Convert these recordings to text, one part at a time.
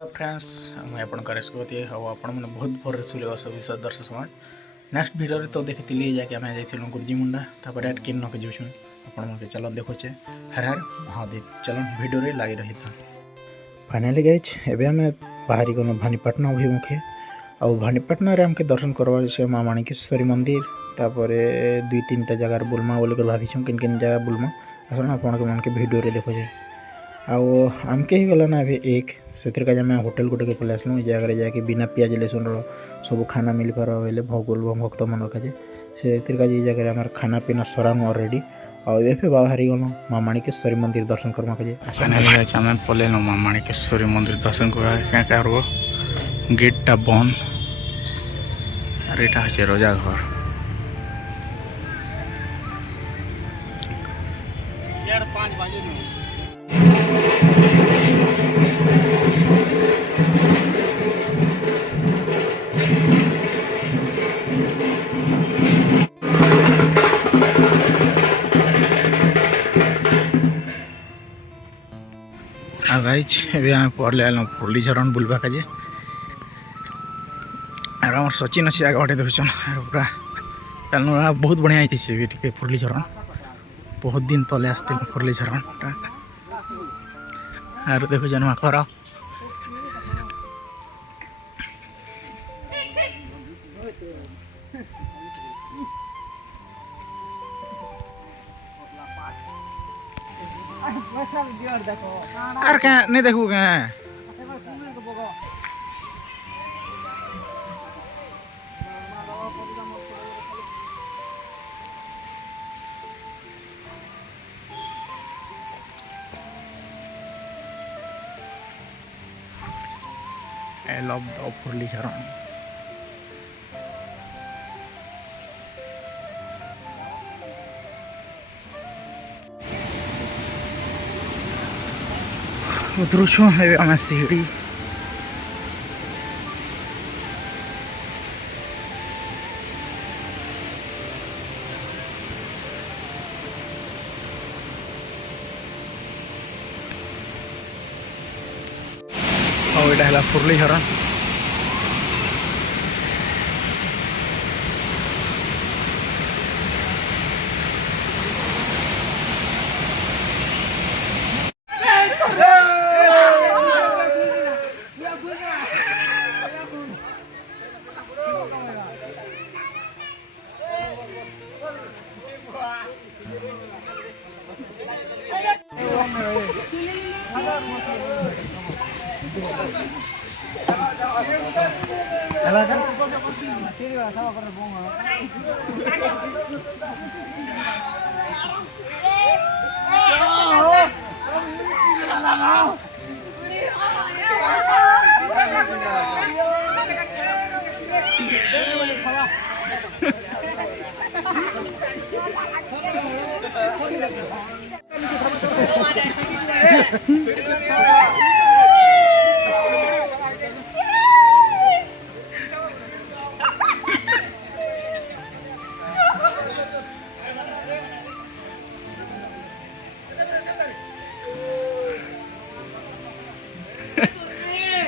Friends मुझे आप करेस्वती हाँ आपण मैंने बहुत भर थी विषय दर्शक समाज नेक्स्ट भिडियो तो देखी जाकि आम जाइलु गुरुजी मुंडा तापर एट किन के जाऊँ आपण चल देखुचे हर हर महादेव चलो भिडियो रे लगी रही था फाइनाली गाइज एवं आम बाहरी गलु भानीपाटना अभिमुखे आउ भानीपाटना रे हमके दर्शन करवा से माँ माणिकेश्वरी मंदिर तापर दुई तीन टा जगार बुलमा बोल भाई किन किन जगह बुलमा आसन आप भिडियो रे देखुचे आउ आमके ही गला ना एक से होटेल गोटे के पलि आसलु जगह जाकि बिना पियाज लहसुन सब खाना मिल पार बोले भगोल भक्त मन रखाजे से जगह आम खाना पीना सरानु अलरेडी आए बाहरी गलु माँ माणिकेश्वरी मंदिर दर्शन करमा आम पलैनु माँ माणिकेश्वरी मंदिर दर्शन कर गेटा बंद और यहाँ हे रजा घर यार 5 बजे गाइज एवं पढ़ले आल फुरली झरण बुलवा काजे आर सचिन अच्छी आगे हटे देखुन पूरा बहुत बढ़िया टे फुरली झरण बहुत दिन तले आसते फुरली झरण आर देखुन माखर आर क्या नहीं देखू क्या I love the फुरली झरण उतरू छू आम सीढ़ी और यहाँ फुरली झरण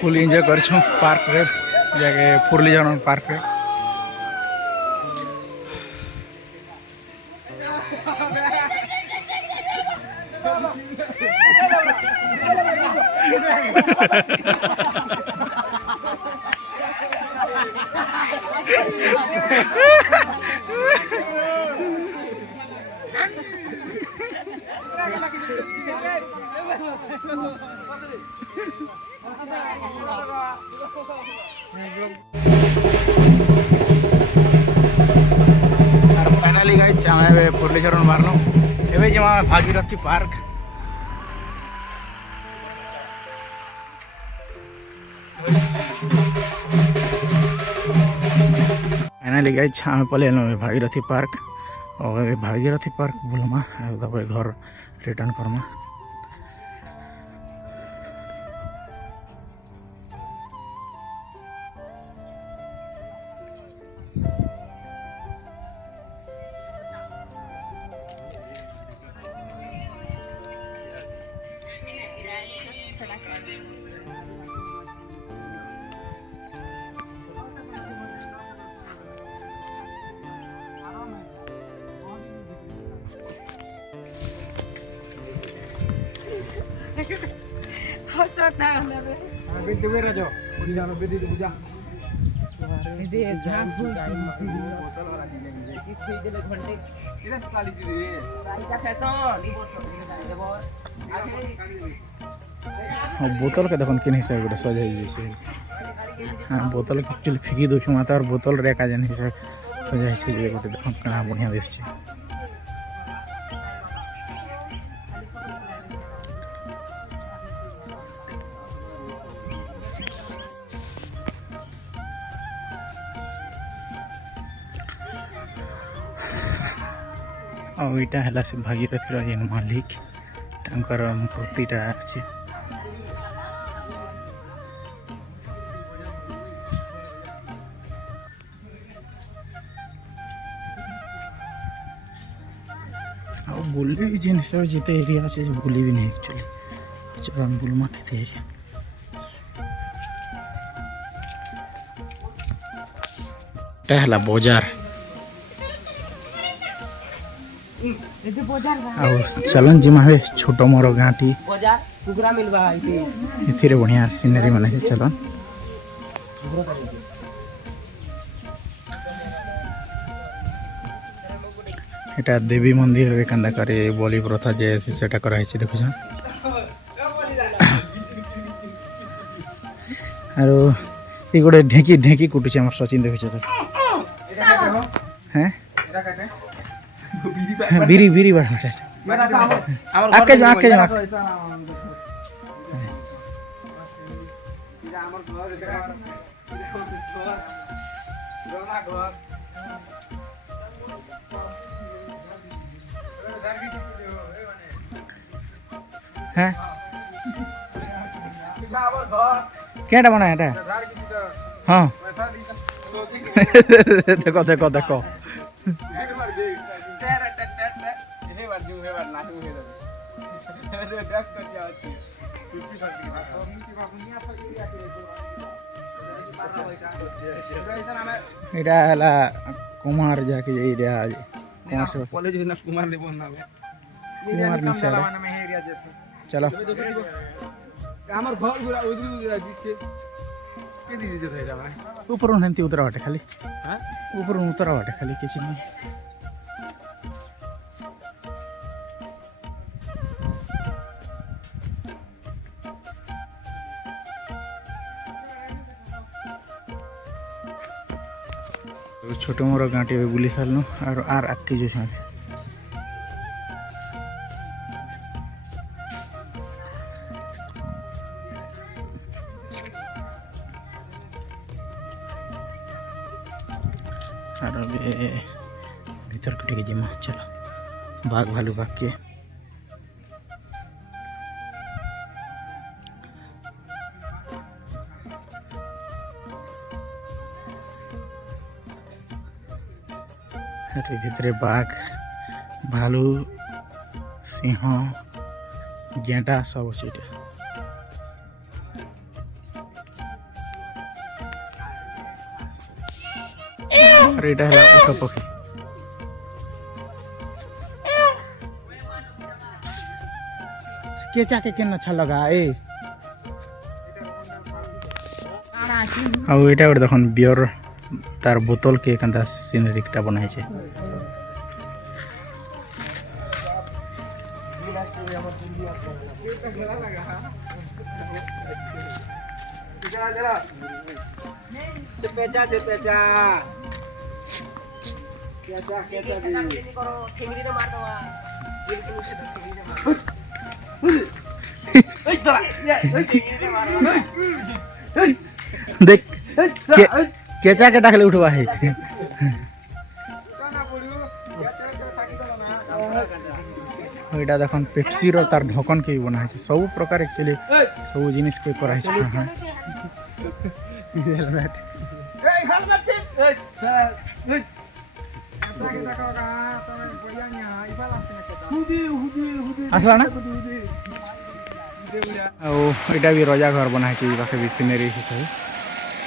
फुल एंजॉय कर पार्क रे जाके फुरली झरण पार्क रे फाइनाली गाइस आमे फुरली झरण बाहरनु एबे जमा भागीरथी पार्क फाइनाली गाइस आमे पले भागीरथी पार्क और भागीरथी पार्क बुलमा घर रिटर्न करमा बोतल के देखन किन हिसाब गोटे सजाई हाँ बोतल के एक्चुअली फिकी दूँ माता और बोतल रे का जन हिसाब सजाई गोटे देखन कଣା बढ़िया दिसছে और यहाँ है से भागीरथी जेन मालिक तंकर मूर्तिटा अच्छे बुली जेन हिसाब जिते एरिया अच्छे बुली भी नहीं एक्चुअली चलो हम बुलमा के एरिया है बाजार चलन जिमा है छोट मोर गाँ टी इथे बढ़िया सीनरी मन है चलन एटा देवी मंदिर रे कंदा करे बलि प्रथा जे सेटा करा है देखु छ आरो ई गोटे ढेकी ढेकी कुटुछ हमर सचिन देखु छ हैं बिरी बिरी बार आके जा हैं केटा बना है हाँ देखो देखो देखो इटा हला कुमार जाके एरिया कुमार से कॉलेज ना कुमार ने बोलना है कुमार नहीं से चलो हमर घर गुरा उधर उधर दिखे के दी जे थैरा भाई ऊपर उनती उतरा बाटे खाली हां ऊपर उतरा बाटे खाली किछ नहीं छोट मोर गाँटी बुली सारनु आर आगे जो भीतर के जिमा चलो बाघ भालू बाघ के भितरे बाघ भालू सिंह गेंडा सब अच्छे अरे इटा है उठ पक्षी केचा के केन अच्छा लगा ए आउ इटा देखन बियर तार बोतल के कंदा सीनरी टा बनाई छे देख केचा के टाकले उठवा है एटा देखन पेप्सी रो तार ढकन के बना है सब प्रकार एक्चुअली सब जिनिस के करा है हां हेलमेट आसला ना एटा भी रजा घर बना है पाखे भी सीनेरी हिसाब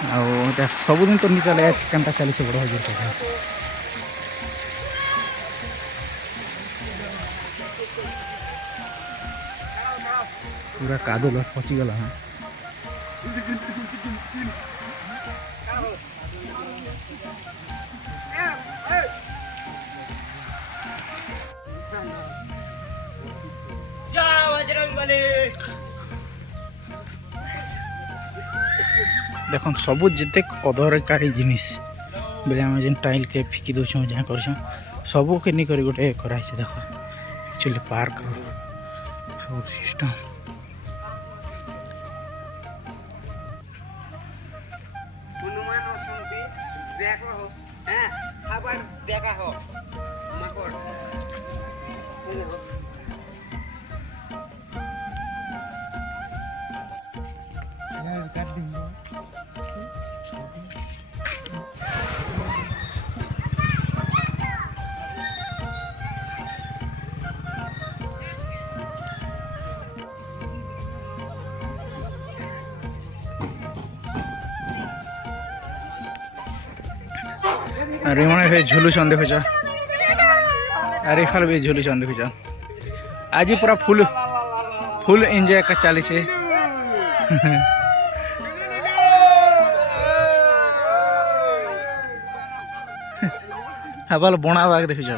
सबुदिन तो नहीं चले केनता चली बड़ हजार पूरा कादो लस पची गला हाँ देखो सबू जिते अदरकारी जिनिस बेले आम जेन टाइल के फिकी दौर जहाँ कर सबू के निकर गोटे कराई देख एक्चुअली पार्क सब सिस्टम देखा हो अरे मैंने झुलुन देखुच अरे खाल भी झुलुन देखुच आज पूरा फुल फुल एंजॉय का चली से हबाल बणा बाग देखुच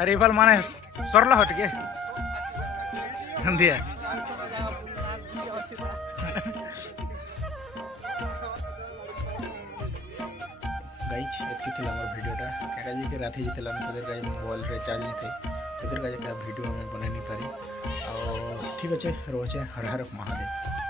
अरे फल माने सरला हट के दिया गाइज एतकी थी आम भिडटा क्या जी राति जीते से मोबाइल रे चार्ज नहीं थे से भिडियो में बना नहीं पारी आ ठीक अच्छे रोचे हर हर महादेव।